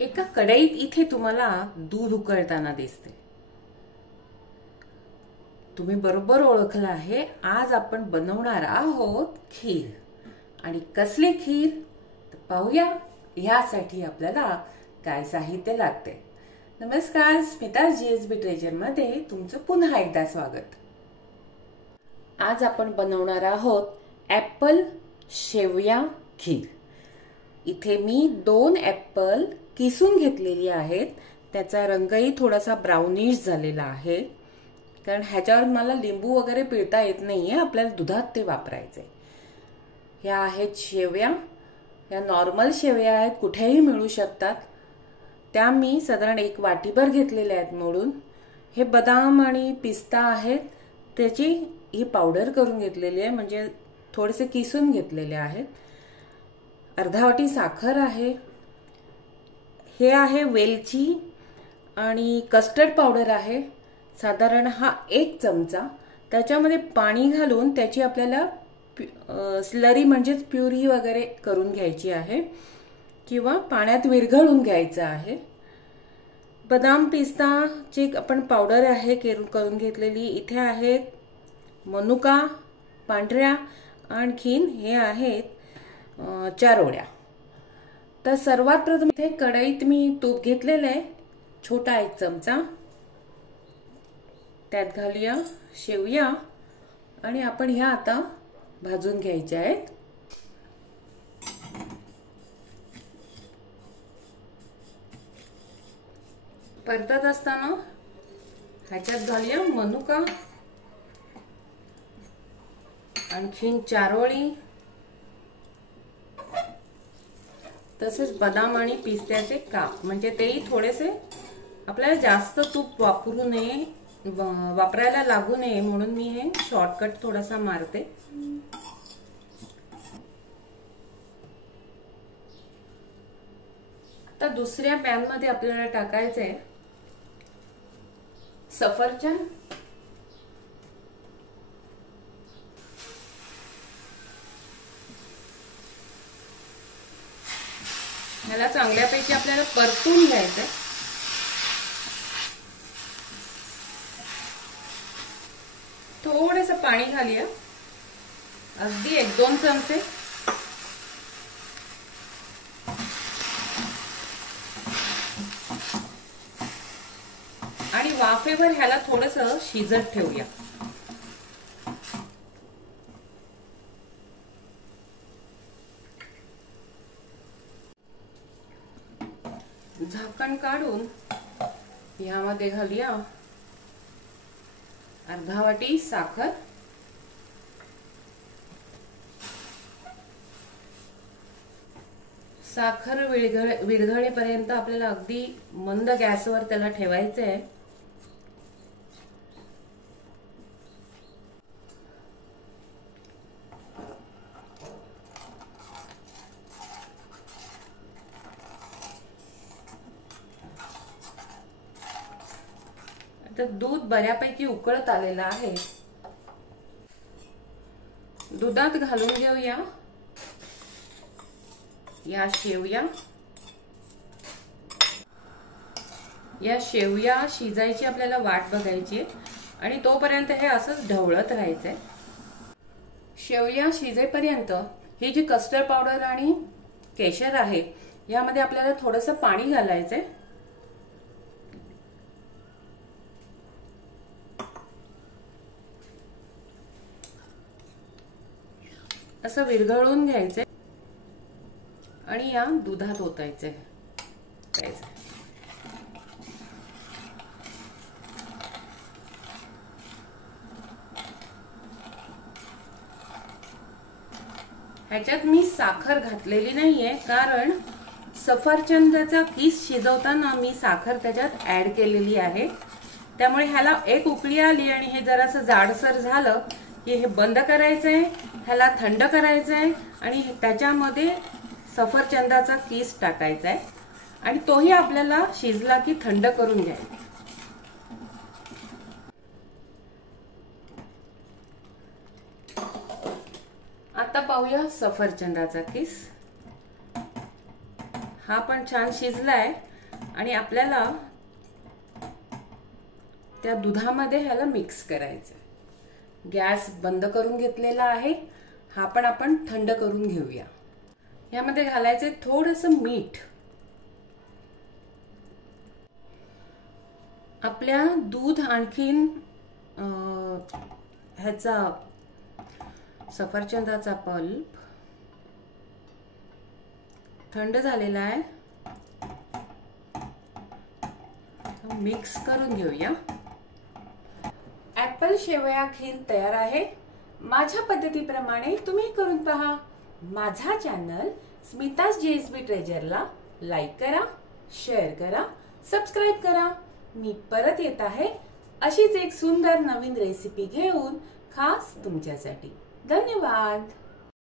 एका कढईत इथे तुम्हाला दूध उकळताना दिसते. तुम्ही बरोबर ओळखलं आहे. आज आपण बनवणार आहोत खीर. आणि कसली खीर तर पाहूया. ह्यासाठी आपल्याला काय साहित्य लागते. नमस्कार, स्मिता GSB ट्रेजर मध्ये तुमचं पुन्हा एकदा स्वागत. आज आपण बनवणार आहोत ऍपल शेवया खीर. इथे मी 2 ऍपल किसून घेतलेली आहेत. त्याचा रंगही थोडासा ब्राउनिश झालेला आहे, कारण ह्याच्यावर मला लिंबू वगैरे पिळता येत नाहीये. आपल्याला दुधात ते वापरायचे. ह्या आहेत शेवया. या नॉर्मल शेवया आहेत, कुठेही मिळू शकतात. त्या मी साधारण 1 वाटीभर घेतलेल्या आहेत मोडून. हे बदाम आणि पिस्ता आहेत, त्याची ही पावडर करून घेतलेली आहे, म्हणजे थोडेसे किसून घेतलेले आहेत. अर्धा वाटी साखर आहे. हे आहे वेलची आणि कस्टर्ड पावडर आहे, साधारण हा 1 चमचा. त्याच्यामध्ये पाणी घालून त्याची आपल्याला स्लरी म्हणजेच प्युरी वगैरे करून घ्यायची आहे, किंवा पाण्यात विरघळून घ्यायचं आहे. बदाम पिस्ताची आपण पावडर आहे करून घेतलेली. इथे आहेत मनुका पांढऱ्या, आणखीन हे आहेत 4 ओळ्या. तर सर्वात प्रथम इथे कढईत मी तूप घेतलेलं आहे, छोटा 1 चमचा. त्यात घालूया शेवया आणि आपण ह्या आता भाजून घ्यायच्या आहेत. परतत असताना ह्याच्यात घालूया मनुका, आणखीन 4 ओळी, तसेच बदाम आणि पिस्त्याचे काप. म्हणजे तेही थोडेसे आपल्याला जास्त तूप वापरू नये, वापरायला लागू नये म्हणून मी हे शॉर्टकट थोडासा मारते. आता दुसऱ्या पॅन मध्ये आपल्याला टाकायचंय सफरचंद. ह्याला चांगल्यापैकी आपल्याला परतून घ्यायचंय. थोडंसं पाणी घालूया, अगदी 1-2 चमचे. आणि वाफेवर ह्याला थोडंसं शिजत ठेवूया. झाकण काढून ह्यामध्ये घालूया अर्धा वाटी साखर. साखर विरघळेपर्यंत आपल्याला अगदी मंद गॅसवर त्याला ठेवायचं आहे. दूध बऱ्यापैकी उकळत आलेलं आहे. दुधात घालून घेऊया या शेवया. या शेवया शिजायची आपल्याला वाट बघायची आणि तोपर्यंत हे असंच ढवळत राहायचंय. शेवया शिजेपर्यंत ही जी कस्टर्ड पावडर आणि केशर आहे यामध्ये आपल्याला थोडंसं पाणी घालायचंय. असं विरघळून घ्यायचंय आणि या दुधात ओतायचंय. ह्याच्यात मी साखर घातलेली नाहीये, कारण सफरचंदाचा किस शिजवताना मी साखर त्याच्यात ऍड केलेली आहे. त्यामुळे ह्याला 1 उकळी आली आणि हे जरासं जाडसर झालं की हे बंद करायचंय, ह्याला थंड करायचंय आणि त्याच्यामध्ये सफरचंदाचा किस टाकायचा आहे आणि तोही आपल्याला शिजला की थंड करून घ्यायचा. आता पाहूया सफरचंदाचा किस. हा पण छान शिजलाय आणि आपल्याला त्या दुधामध्ये ह्याला मिक्स करायचं। गॅस बंद करून घेतलेला आहे, हा पण आपण थंड करून घेऊया। यामध्ये घालायचे थोडंसं मीठ। आपल्या दूध आणखीन ह्याचा सफरचंदाचा पल्प थंड झालेला आहे, मिक्स करून घेऊया। ऍपल शेवया खीर तयार आहे। माझ्या पद्धतीप्रमाणे तुम्ही करून पहा। माझा चॅनल स्मिताज JSB ट्रेजरला लाईक करा, शेअर करा, सबस्क्राईब करा। मी परत येत आहे अशीच एक सुंदर नवीन रेसिपी घेऊन खास तुमच्यासाठी। धन्यवाद।